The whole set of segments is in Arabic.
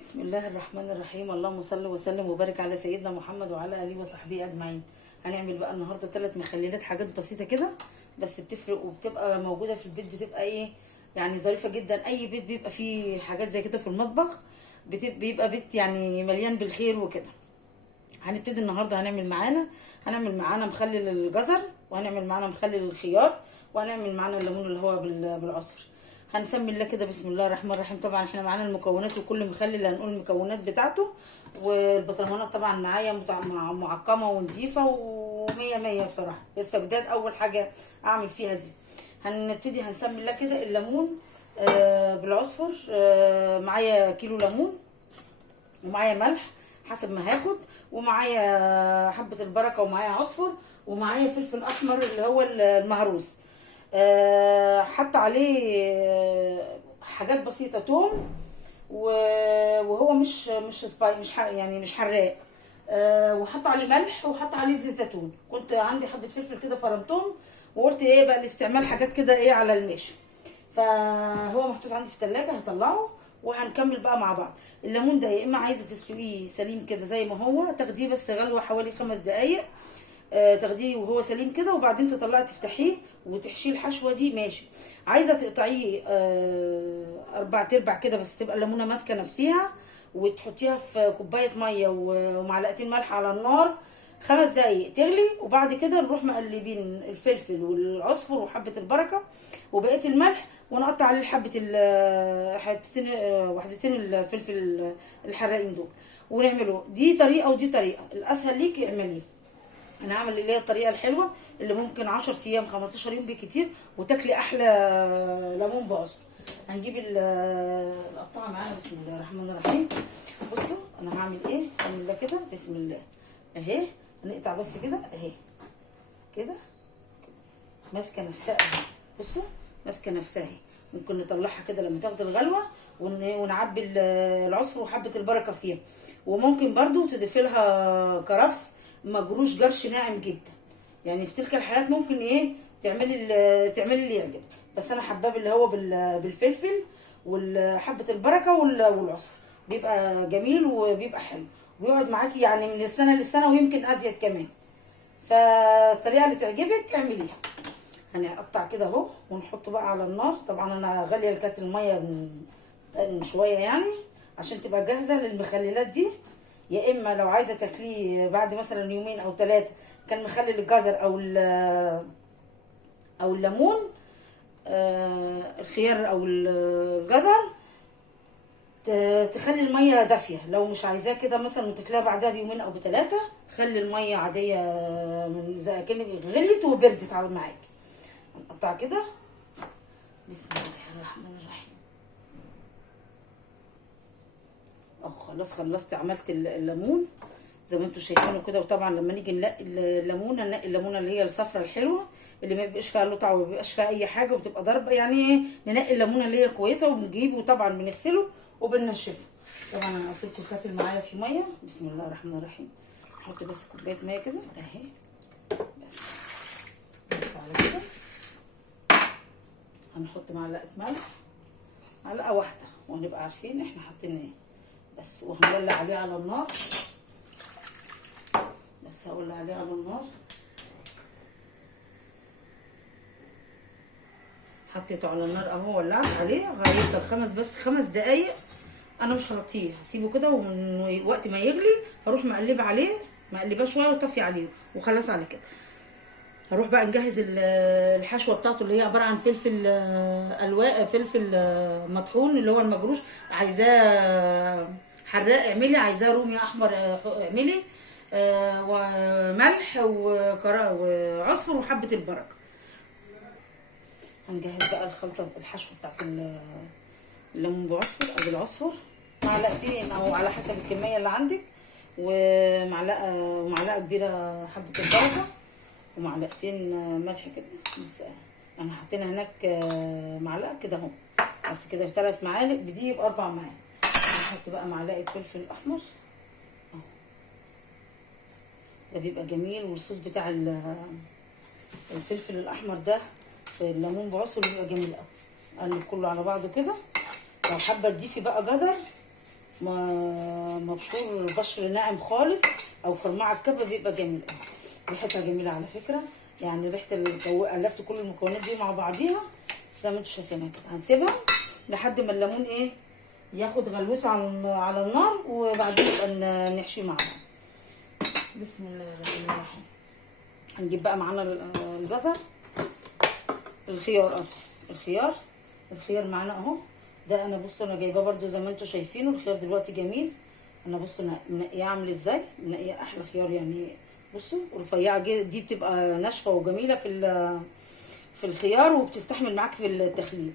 بسم الله الرحمن الرحيم. اللهم صل وسلم وبارك على سيدنا محمد وعلى اله وصحبه اجمعين. هنعمل بقى النهارده 3 مخللات، حاجات بسيطه كده بس بتفرق وبتبقى موجوده في البيت، بتبقى ايه يعني ظريفه جدا. اي بيت بيبقى فيه حاجات زي كده في المطبخ بيبقى بيت يعني مليان بالخير وكده. هنبتدي النهارده هنعمل معانا مخلل الجزر، وهنعمل معانا مخلل الخيار، وهنعمل معانا الليمون اللي هو بالعصفر. هنسمي الله كده بسم الله الرحمن الرحيم. طبعا احنا معانا المكونات، وكل مخلل هنقول المكونات بتاعته. والبطرمانات طبعا معايا معقمه ونضيفه ومية مية بصراحه. السجاد اول حاجه اعمل فيها دي. هنبتدي هنسمي الله كده. الليمون بالعصفر، معايا كيلو ليمون، ومعايا ملح حسب ما هاخد، ومعايا حبة البركة، ومعايا عصفر، ومعايا فلفل احمر اللي هو المهروس. حط عليه حاجات بسيطة، توم، وهو مش سباي، يعني مش حراق. وحط عليه ملح، وحط عليه زيت زيتون. كنت عندي حبة فلفل كده فرمتهم، وقلت ايه بقى الاستعمال حاجات كده ايه على الماشي. فهو محطوط عندي في التلاجة، هطلعه وهنكمل بقى مع بعض. الليمون ده يا اما عايزه تسلقيه سليم كده زي ما هو، تاخديه بس غلوه حوالي 5 دقايق، تاخديه وهو سليم كده، وبعدين تطلعي تفتحيه وتحشيه الحشوه دي، ماشي. عايزه تقطعيه 4 ارباع كده بس تبقى الليمونه ماسكه نفسها، وتحطيها في كوبايه ميه ومعلقتين ملح على النار، 5 دقايق تغلي. وبعد كده نروح مقلبين الفلفل والعصفر وحبه البركه وبقيه الملح، ونقطع عليه حتتين وحدتين الفلفل الحراقين دول، ونعمله. دي طريقه ودي طريقه، الاسهل ليكي اعمليه. انا هعمل اللي هي الطريقه الحلوه اللي ممكن 10 ايام 15 يوم بكتير وتاكلي احلى ليمون بعصفر. هنجيب القطاعه معانا. بسم الله الرحمن الرحيم. بصوا انا هعمل ايه، بسم الله كده، بسم الله اهي. هنقطع بس كده اهي كده، ماسكه نفسها اهي. بصوا ماسكه نفسها اهي. ممكن نطلعها كده لما تاخد الغلوه، ونعبي العصفر وحبه البركه فيها. وممكن برضو تضيفي لها كرفس مجروش جرش ناعم جدا. يعني في تلك الحالات ممكن ايه تعملي اللي يعجبك. بس انا حباب اللي هو بالفلفل وحبه البركه والعصفر، بيبقى جميل وبيبقى حلو، ويقعد معاكي يعني من السنه للسنه، ويمكن ازيد كمان. فالطريقه اللي تعجبك اعمليها. هنقطع كده اهو ونحطه بقى على النار. طبعا انا غاليه الكاتل الميه من شويه يعني عشان تبقى جاهزه للمخللات دي. يا اما لو عايزه تاكليه بعد مثلا يومين او 3، كان مخلل الجزر او الليمون، الخيار او الجزر، تخلي الميه دافيه. لو مش عايزاه كده مثلا وتاكلها بعدها بيومين او ب3، خلي الميه عاديه من زي كأنك غليت وبردت على معاك. هنقطع كده. بسم الله الرحمن الرحيم. خلصت عملت الليمون زي ما انتم شايفينه كده. وطبعا لما نيجي ننقي الليمونه، ننقي الليمونه اللي هي الصفرا الحلوه اللي ما بيبقاش فيها لطع وما بيبقاش فيها اي حاجه وبتبقى ضربه، يعني ايه، ننقي الليمونه اللي هي كويسه. وبنجيبه طبعا بنغسله وبننشفه. طبعا انا حطيت الكاتل معايا في ميه. بسم الله الرحمن الرحيم. نحط بس كوبايه ميه كده اهي، بس على كده. هنحط معلقه ملح، معلقه واحده، ونبقى عارفين احنا حاطين ايه بس. وهنولع عليه على النار، بس هولع عليه على النار. حطيته على النار اهو، ولعت عليه. هيفضل بس 5 دقايق. انا مش هغطيه، هسيبه كده، ومن وقت ما يغلي هروح مقلبه عليه، مقلباه شويه وطفي عليه، وخلاص على كده. هروح بقى نجهز الحشوه بتاعته اللي هي عباره عن فلفل فلفل مطحون اللي هو المجروش. عايزاه حراق اعملي، عايزاه رومي احمر اعملي، وملح وعصفر وحبه البركه. هنجهز بقى الخلطه، الحشوه بتاعت الليمون بعصفر او بالعصفر، معلقتين او على حسب الكميه اللي عندك، ومعلقه كبيره حبه البركه، ومعلقتين ملح كده. بس احنا حطينا هناك معلقه كده اهو، بس كده 3 معالق، بدي يبقى 4 معالق. هنحط بقى معلقه فلفل احمر اهو، ده بيبقى جميل. والصوص بتاع الفلفل الاحمر ده في الليمون بعصفر بيبقى جميل قوي. اقلب كله على بعضه كده. لو حابه تضيفي بقى جزر مبشور بشر ناعم خالص او فرمعه الكبه بيبقى جميل قوي. ريحتها جميله على فكره، يعني ريحه قلبت كل المكونات دي مع بعضيها زي ما انتم شايفينها كده. هنسيبها لحد ما الليمون ايه ياخد غلوسه على النار، وبعدين نبقى نحشيه مع بعض. بسم الله الرحمن الرحيم. هنجيب بقى معانا الجزر، الخيار قصدي، الخيار معانا اهو. ده انا بصوا انا جايباه برده زي ما انتم شايفينه. الخيار دلوقتي جميل. انا بصوا منقيه عامل ازاي، منقيه احلى خيار يعني. بصوا رفيعه دي بتبقى ناشفه وجميله في الخيار، وبتستحمل معاك في التخليل.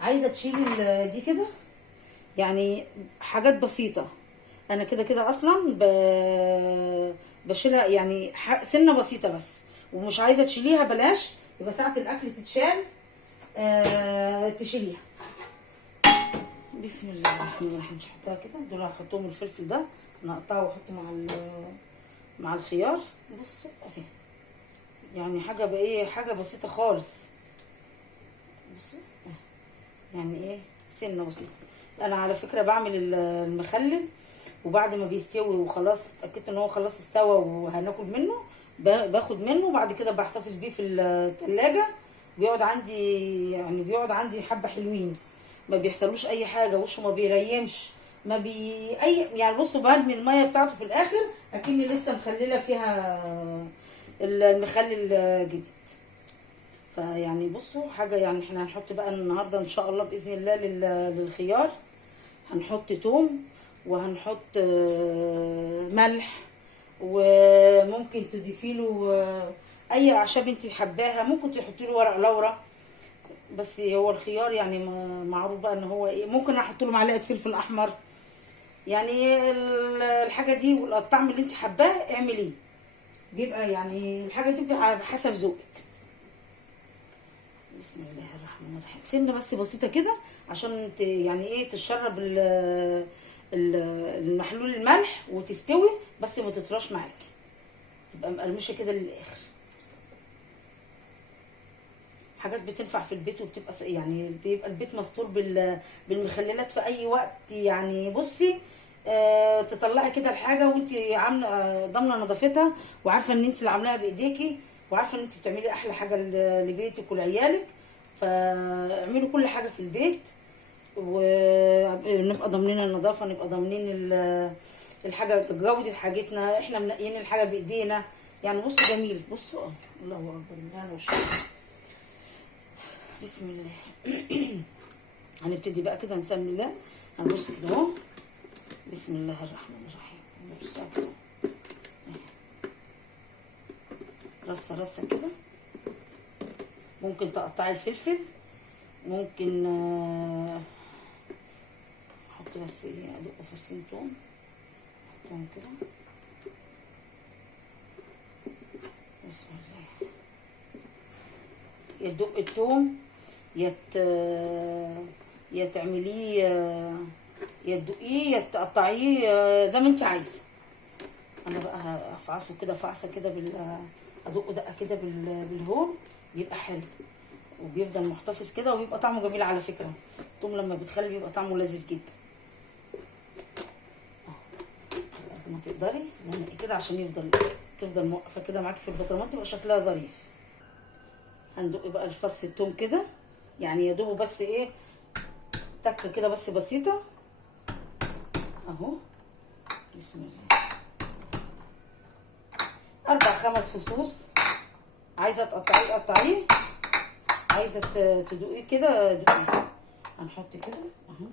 عايزه تشيلي دي كده يعني حاجات بسيطه. انا كده كده اصلا بشيلها يعني سنه بسيطه بس، ومش عايزه تشيليها بلاش، يبقى ساعه الاكل تتشال تشيليها. بسم الله الرحمن الرحيم. نحطها كده. دول هحطهم الفلفل ده نقطعه واحطه مع الخيار. بصوا اهي يعني حاجه بايه، حاجه بسيطه خالص. بصوا يعني ايه سنه بسيطه. انا على فكره بعمل المخلل، وبعد ما بيستوي وخلاص اتاكدت ان هو خلاص استوى وهناكل منه، باخد منه وبعد كده بحتفظ بيه في الثلاجه. بيقعد عندي حبه حلوين، ما بيحصلوش اي حاجه، وشه ما بيريمش، ما بي اي يعني. بصوا برمي الميه بتاعته في الاخر اكني لسه مخلله فيها المخلل جديد. فيعني بصوا حاجه يعني. احنا هنحط بقى النهارده ان شاء الله باذن الله للخيار هنحط توم، وهنحط ملح، وممكن تضيفي له اي اعشاب انت حباها. ممكن تحطي له ورق لورا، بس هو الخيار يعني معروف بقى ان هو ايه. ممكن احط له معلقه فلفل احمر يعني. الحاجه دي والطعم اللي انت حباه اعمليه، بيبقى يعني الحاجه دي بيبقى حسب ذوقك. بسم الله الرحمن الرحيم. سنه بس بسيطه كده عشان يعني ايه تشرب المحلول الملح وتستوي، بس ما تطراش معاكي، تبقى مقرمشه كده للاخر. حاجات بتنفع في البيت، وبتبقى يعني بيبقى البيت مستور بالمخللات في اي وقت يعني. بصي تطلعي كده الحاجه وانت عامله ضامنه نظافتها، وعارفه ان انت اللي عاملاها بايديكي، وعارفه ان انت بتعملي احلى حاجه لبيتك ولعيالك. فاعملوا كل حاجه في البيت، ونبقى ضامنين النظافه، نبقى ضامنين الحاجه جوده حاجتنا، احنا منقيين الحاجه بايدينا يعني. بصوا جميل. بصوا الله اكبر الله والشكر. بسم الله. هنبتدي بقى كده نسمي الله. هنبص كده اهو. بسم الله الرحمن الرحيم. نبص كده رصه رصه كده. ممكن تقطعي الفلفل، ممكن احط بس ايه ادق فصين توم، احطهم كده. بسم الله. يدق التوم، يا تعمليه يا تدقيه، يا تقطعيه زي ما انت عايزه. انا بقى هفعصه كده فعصه كده ادقه دقه كده بالهون، بيبقى حلو وبيفضل محتفظ كده، وبيبقى طعمه جميل على فكره. التوم لما بيتخلي بيبقى طعمه لذيذ جدا. قد ما تقدري زنقي كده عشان تفضل موقفه كده معاكي في البطرمان، تبقى شكلها ظريف. هندق بقى الفص التوم كده يعني يا دوبه بس ايه تكه كده بس بسيطه اهو. بسم الله. 4-5 فصوص. عايزه تقطعيه قطعيه، عايزه تدوقيه كده دوقيه. هنحط كده اهو.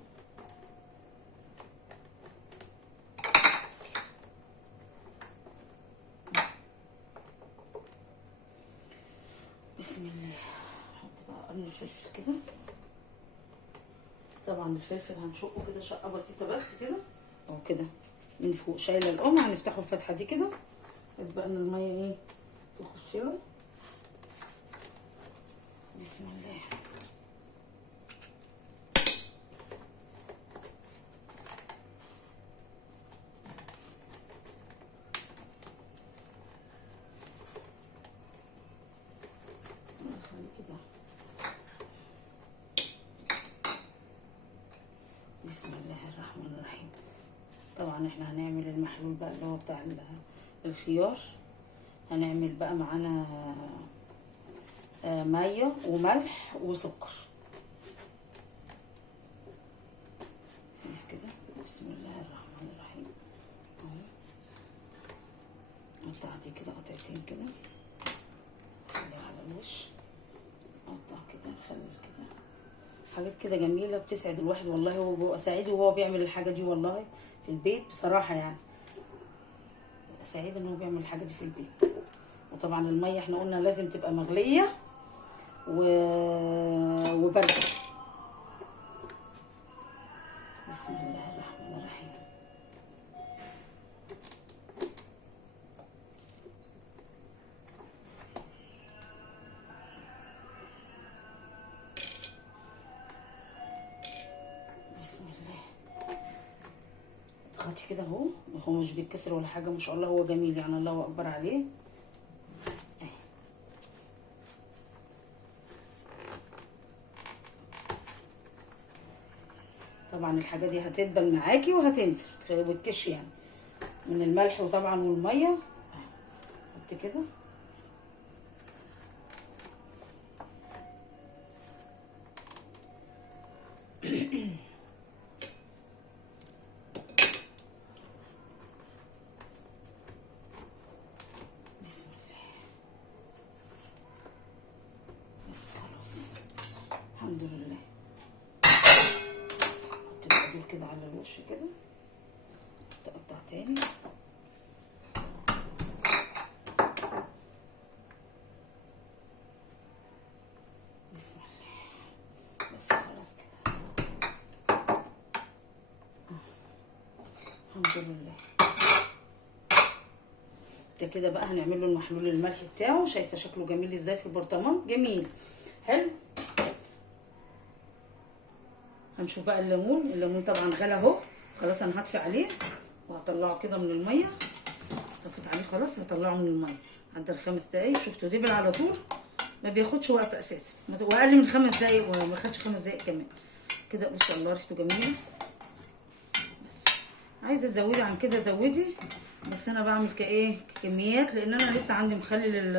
بسم الله. نحط بقى قرن الفلفل كده. طبعا الفلفل هنشقه كده شقه بسيطه بس كده اهو كده من فوق. شايله القمع هنفتحه الفتحه دي كده بس بقى ان الميه ايه تخش له. بسم الله. كده بسم الله الرحمن الرحيم. طبعا احنا هنعمل المحلول بقى اللي هو بتاع الخيار. هنعمل بقى معانا ميه وملح وسكر. كده بسم الله الرحمن الرحيم. قطع دي كده قطعتين كده، خليها على الوش، قطع كده نخلي كده حاجات كده جميله بتسعد الواحد والله. هو بيبقى سعيد وهو بيعمل الحاجه دي والله في البيت بصراحه، يعني سعيد ان هو بيعمل الحاجه دي في البيت. وطبعا الميه احنا قلنا لازم تبقى مغليه وبارده. بسم الله الرحمن الرحيم. بسم الله. اضغطي كده اهو، هو مش بيتكسر ولا حاجه، ما شاء الله هو جميل يعني، الله اكبر عليه. طبعا الحاجه دي هتدبل معاكي وهتنزل وتكش يعني من الملح وطبعا والميه. حط كده بسم الله. بس خلاص الحمد لله. حط بقى دول كده على الوش كده، تقطع تاني. بسم الله. بس خلاص كده الحمد لله. ده كده بقى هنعمل له المحلول الملح بتاعه. شايفه شكله جميل ازاي في البرطمان، جميل حلو. هنشوف بقى الليمون طبعا غلى اهو، خلاص انا هطفي عليه وهطلعه كده من الميه. طفيت عليه خلاص، هطلعه من الميه. عدى ال5 دقايق، شفتوا دبل على طول، ما بياخدش وقت اساسا، واقل من 5 دقايق، وما خدش 5 دقايق كمان كده. بصوا الله ريحته جميله. بس عايزه تزودي عن كده زودي، بس انا بعمل كميات، لان انا لسه عندي مخلل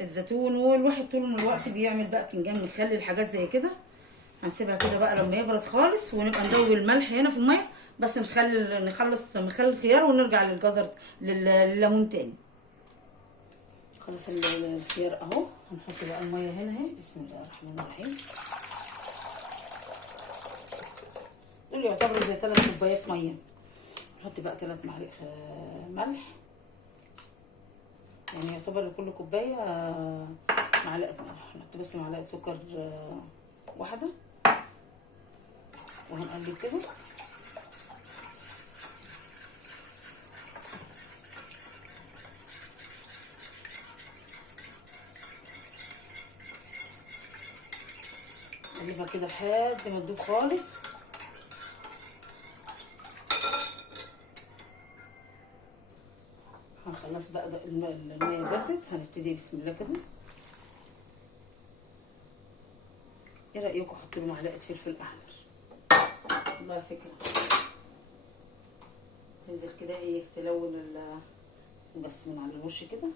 الزيتون، والواحد طول الوقت بيعمل بقى باذنجان مخلل حاجات زي كده. هنسيبها كده بقى لما يبرد خالص، ونبقى ندوب الملح هنا في الميه، بس نخلص مخلل الخيار ونرجع للجزر للليمون تاني. خلاص الخيار اهو. هنحط بقى الميه هنا اهي. بسم الله الرحمن الرحيم. دول يعتبروا زي 3 كوبايات ميه. نحط بقى 3 معالق ملح، يعني يعتبر لكل كوبايه معلقه ملح. نحط بس معلقه سكر واحده، وهنقلب كده. نقلبها كده لحد ما تدوب خالص. هنخلص بقى الميه بردت، هنبتدي بسم الله كده. ايه رايكم احط له معلقه فلفل احمر؟ والله فكره تنزل كده تلون بس من على الوش كده.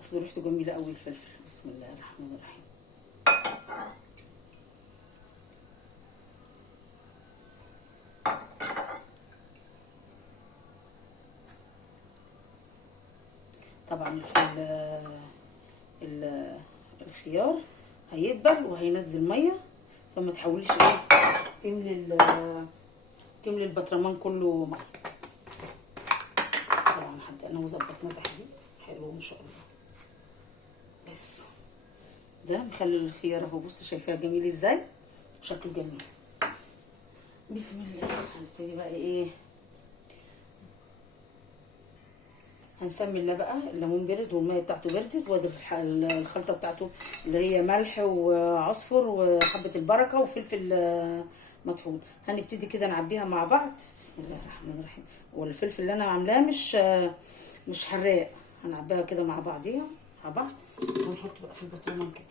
اصل ريحته جميله قوي الفلفل. بسم الله الرحمن الرحيم. طبعا الخيار هيدبل وهينزل ميه، فما تحاوليش تملي البطرمان كله ميه. طبعا حدقنا وظبطنا تحديد حلو ما شاء الله. بس ده مخلل الخيار اهو، بص شايفاه جميل ازاي، شكله جميل. بسم الله. هنبتدي بقى هنسمي الله بقى. الليمون برد والميه بتاعته بردت، وادي الخلطه بتاعته اللي هي ملح وعصفر وحبه البركه وفلفل مطحون. هنبتدي كده نعبيها مع بعض. بسم الله الرحمن الرحيم. والفلفل اللي انا عاملاه مش حراق، هنعبيها كده مع بعضيها مع بعض، ونحط بقى في البطرمان كده.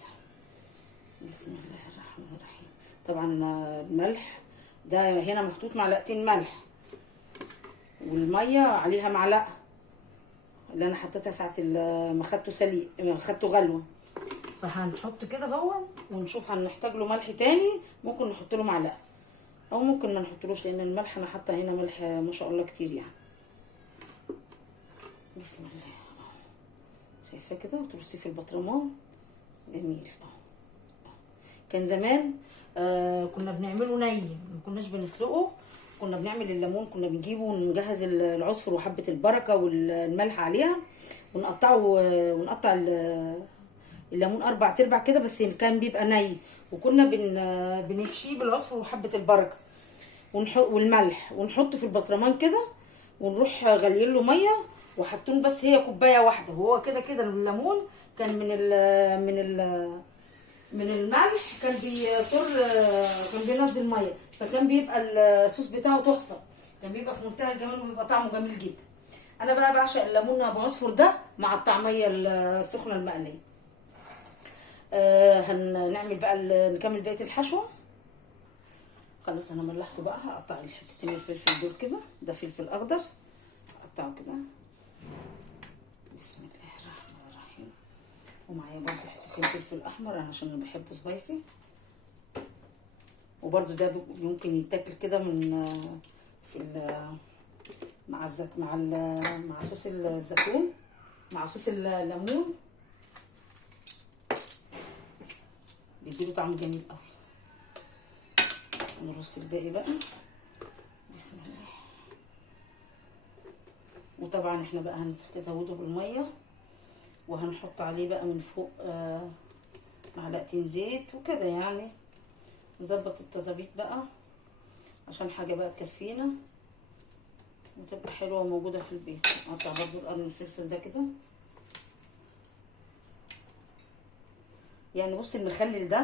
بسم الله الرحمن الرحيم. طبعا الملح ده هنا محطوط معلقتين ملح، والميه عليها معلقه اللي انا حطيتها ساعه ما خدته سليق، ما خدته غلوه. فهنحط كده جوه ونشوف هنحتاج له ملح تاني، ممكن نحط له معلقه او ممكن ما نحطلوش، لان الملح انا حاطه هنا ملح ما شاء الله كتير يعني. بسم الله اهو، شايفاه كده وترصيه في البطرمان جميل اهو. كان زمان كنا بنعمله ني، ما كناش بنسلقه، كنا بنعمل الليمون، كنا بنجيبه ونجهز العصفر وحبه البركه والملح عليها ونقطعه، ونقطع الليمون 4/4 كده، بس كان بيبقى ني، وكنا بنحشيه بالعصفر وحبه البركه والملح ونحطه في البطرمان كده، ونروح غاليين له ميه وحاطين بس هي كوبايه واحده، وهو كده كده الليمون كان من الملح كان بيصر، كان بينزل ميه، فكان بيبقى الصوص بتاعه تحفه، كان بيبقى في منتهى الجمال وبيبقى طعمه جميل جدا. انا بقى بعشق الليمون ابو عصفر ده مع الطعميه السخنه المقليه. هنعمل بقى نكمل بقيه الحشوه. خلاص انا ملحته بقى، هقطع الحتتين الفلفل دول كده، ده فلفل اخضر هقطعه كده. بسم الله الرحمن الرحيم. ومعايا برضه حتتين فلفل احمر عشان انا بحبه سبايسي، وبرضه ده ممكن يتاكل كده من مع مع صوص الزيتون، مع صوص الليمون، بيديله طعم جميل قوي. نرص الباقي بقى. بسم الله. وطبعا احنا بقى هنزوده بالميه، وهنحط عليه بقى من فوق معلقتين زيت وكده، يعني نظبط التظابيط بقى عشان حاجه بقى تكفينا وتبقى حلوه وموجوده في البيت. اقطع برضو القرن الفلفل ده كده، يعني بص المخلل ده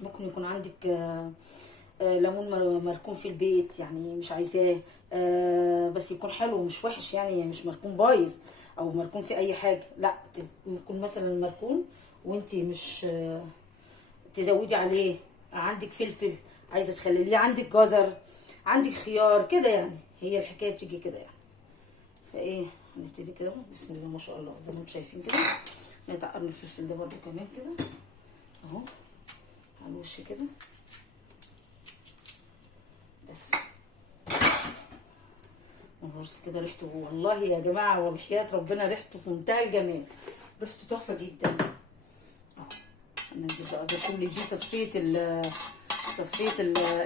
ممكن يكون عندك ليمون مركون في البيت، يعني مش عايزاه بس يكون حلو مش وحش، يعني مش مركون بايظ او مركون في اي حاجه، لا يكون مثلا مركون وانتي مش تزودي عليه. عندك فلفل عايزه تخلليه، عندك جزر، عندك خيار كده، يعني هي الحكايه بتيجي كده يعني. فايه هنبتدي كده بسم الله ما شاء الله زي ما انتم شايفين كده. نقطع الفلفل ده برده كمان كده اهو على الوش كده بس. ونرص كده ريحته، والله يا جماعه وبحياه ربنا ريحته في منتهى الجمال، ريحته تحفه جدا اهو. هننزل بقى بكل دي تصفيه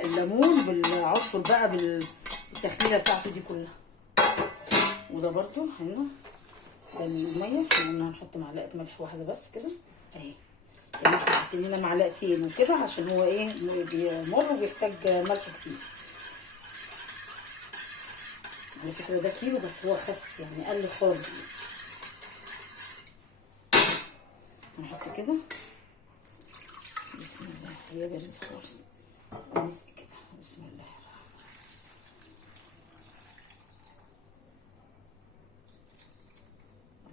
الليمون بالعصفر بقى بالتخليله بتاعته دي كلها. وده برده هنا ده الميه، قلنا هنحط معلقه ملح واحده بس كده اهي، يعني احنا حاطين لنا معلقتين وكده عشان هو ايه بيمر وبيحتاج ملح كتير. على فكره ده كيلو بس هو خس يعني قل خالص. هنحط كده بسم الله، هي بارد خالص ونسقي كده بسم الله.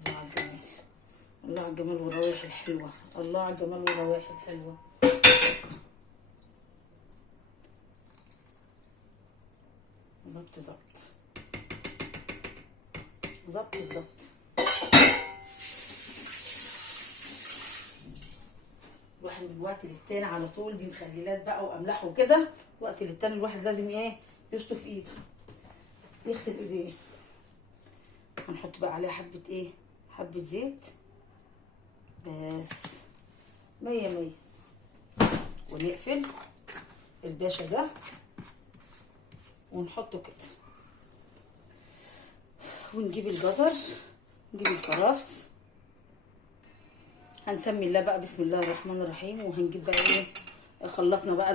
الله على الجمال، الله على الجمال والروائح الحلوه، الله على الجمال والروائح الحلوه. ظبط الواحد من وقت للتاني على طول، دي مخللات بقى واملاح وكده، وقت للتاني الواحد لازم ايه يشطف ايده، يغسل ايديه. هنحط بقى عليها حبه زيت بس، 100 ونقفل الباشا ده ونحطه كده، ونجيب الجزر، نجيب الكرفس، هنسمي الله بقى بسم الله الرحمن الرحيم. وهنجيب بقى خلصنا بقى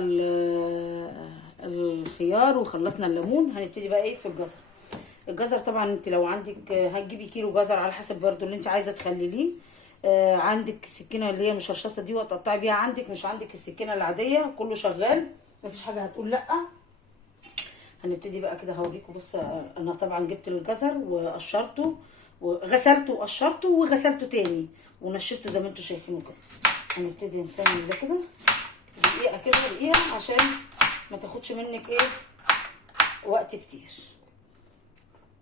الخيار وخلصنا الليمون، هنبتدي بقى في الجزر طبعا انت لو عندك هتجيبي كيلو جزر على حسب برضو اللي انت عايزه تخلليه. عندك السكينه اللي هي مشرشطه دي وتقطعي بيها، عندك مش عندك السكينه العاديه كله شغال مفيش حاجه هتقول لا. هنبتدي بقى كده هوريكم. بص انا طبعا جبت الجزر وقشرته وغسلته وقشرته وغسلته تاني ونشفته زي ما انتم شايفينه كده. هنبتدي نسمي ده كده دقيقه كده، دقيقه عشان ما تاخدش منك ايه وقت كتير.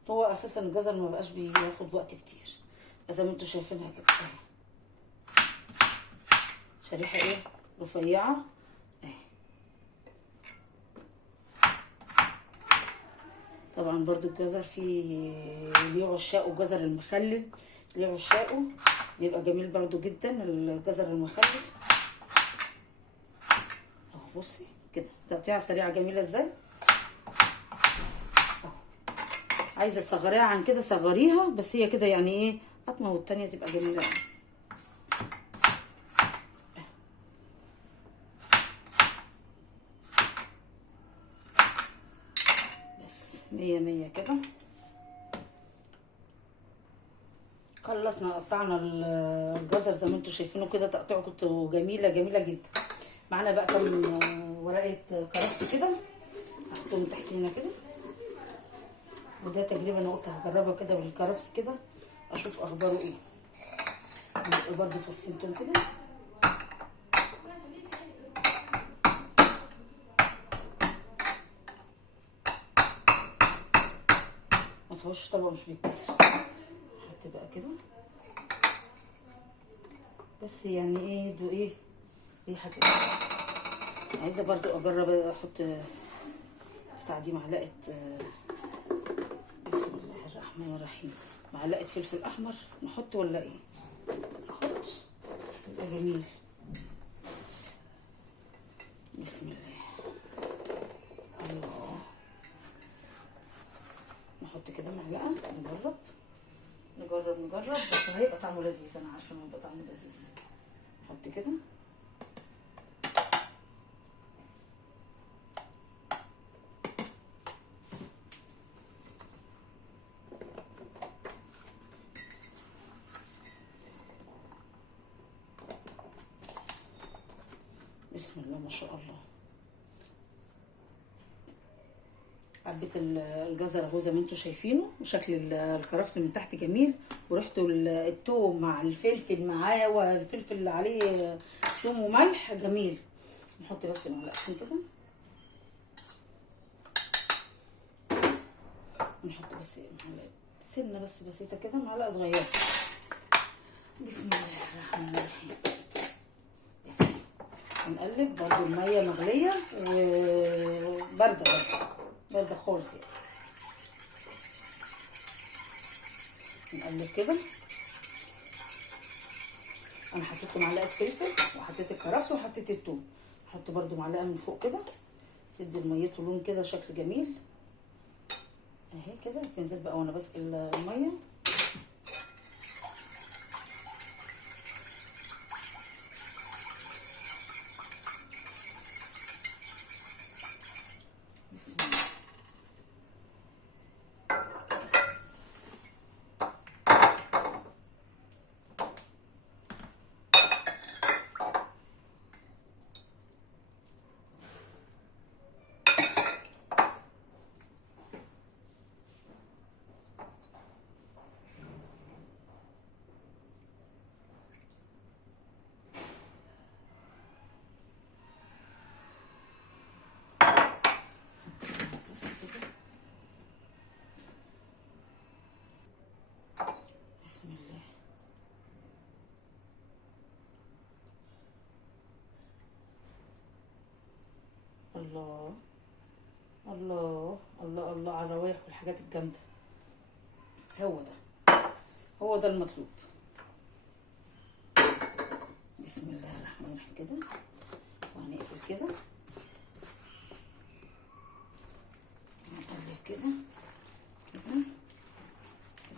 هو اساسا الجزر ما بقاش بياخد وقت كتير زي ما انتوا شايفينها كده اهي. شريحه ايه رفيعه اهي. طبعا برضو الجزر فيه ليه عشاقه، الجزر المخلل ليه عشاقه، بيبقى جميل برضو جدا الجزر المخلل اهو. بصي كده تقطيعه سريعه جميله ازاي اهو. عايزه تصغريها عن كده صغريها، بس هي كده يعني ايه قطمه، والتانيه تبقى جميله قوي. بس 100 100 كده. خلصنا قطعنا الجزر زي ما انتوا شايفينه كده، تقطيعه جميله جميله جدا. معانا بقى كام ورقه كرفس كده هحطهم تحت هنا كده، وده تجربه انا قلت هجربها كده بالكرفس كده اشوف اخباره ايه. برضه فصيلتهم كده ما تخش طبعا مش بيتكسر. احط بقى كده بس يعني ايه دو ايه ريحه كده. عايزه برضو اجرب احط بتاع دي معلقه بسم الله الرحمن الرحيم، معلقه فلفل احمر نحط ولا ايه؟ نحط يبقى جميل. بسم الله الله. نحط كده معلقه نجرب نجرب نجرب، بس هيبقى طعمه لذيذ، انا عارفه انه هيبقى طعمه لذيذ. نحط كده بسم الله ما شاء الله. حبيت الجزر اهو زي ما انتوا شايفينه، وشكل الكرفس من تحت جميل، وريحته التوم مع الفلفل معاه، والفلفل اللي عليه توم وملح جميل. نحط بس معلقتين كده، نحط بس معلقه سنه بس بسيطه كده، معلقه صغيره. بسم الله الرحمن الرحيم. بس ونقلب برضو. الميه مغليه وبارده بارده خالص يعني. نقلب كده. انا حطيت معلقه فلفل وحطيت الكرفس وحطيت الثوم، احط برضو معلقه من فوق كده تدي لميته لون كده شكل جميل اهي كده. تنزل بقى وانا بسقي الميه. بسم الله. بسم الله. الله الله الله الله على الروايح والحاجات الجامده. هو ده المطلوب. بسم الله الرحمن الرحيم كده، وهنقفل كده نقلب كده كده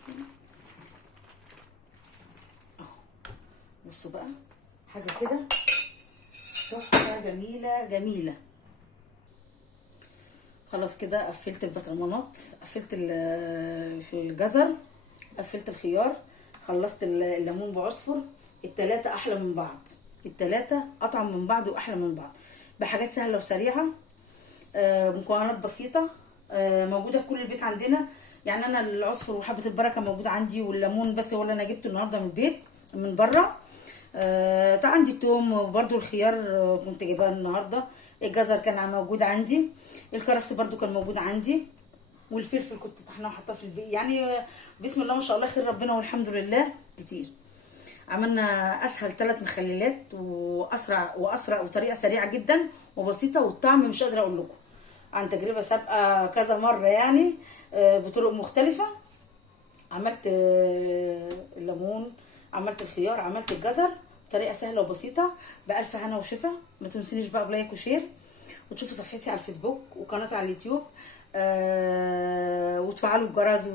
كده اهو. بصوا بقى حاجه كده تحفه جميله جميله. خلاص كده قفلت البطرمانات، قفلت الجزر، قفلت الخيار، خلصت الليمون بعصفر. التلاتة احلى من بعض، التلاتة اطعم من بعض واحلى من بعض، بحاجات سهله وسريعه، مكونات بسيطه، موجوده في كل البيت عندنا. يعني انا العصفر وحبه البركه موجوده عندي، والليمون بس هو اللي انا جبته النهارده من البيت من بره. عندي التوم وبرده الخيار، كنت جايباه النهارده. الجزر كان موجود عندي. الكرفس برده كان موجود عندي. والفلفل كنت طحناه وحطاه في البيت يعني. بسم الله ما شاء الله، خير ربنا والحمد لله كتير. عملنا اسهل 3 مخللات، واسرع وطريقه سريعه جدا وبسيطه، والطعم مش قادره اقول لكم، عن تجربه سابقه كذا مره يعني، بطرق مختلفه. عملت الليمون، عملت الخيار، عملت الجزر بطريقه سهله وبسيطه، بالف هنا وشفا. ما تنسونيش بقى بلايك وشير، وتشوفوا صفحتي على الفيسبوك وقناتي على اليوتيوب، وتفعلوا الجرس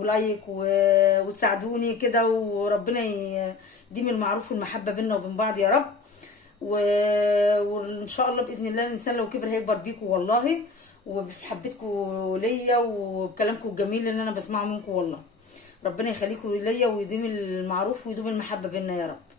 ولايك وتساعدوني كده، وربنا يديم المعروف والمحبه بينا وبين بعض يا رب. وان شاء الله باذن الله الانسان لو كبر هيكبر بيكم والله، وبمحبتكم ليا وبكلامكم الجميل اللي انا بسمعه منكم والله. ربنا يخليكم ليا ويديم المعروف ويديم المحبه بينا يا رب.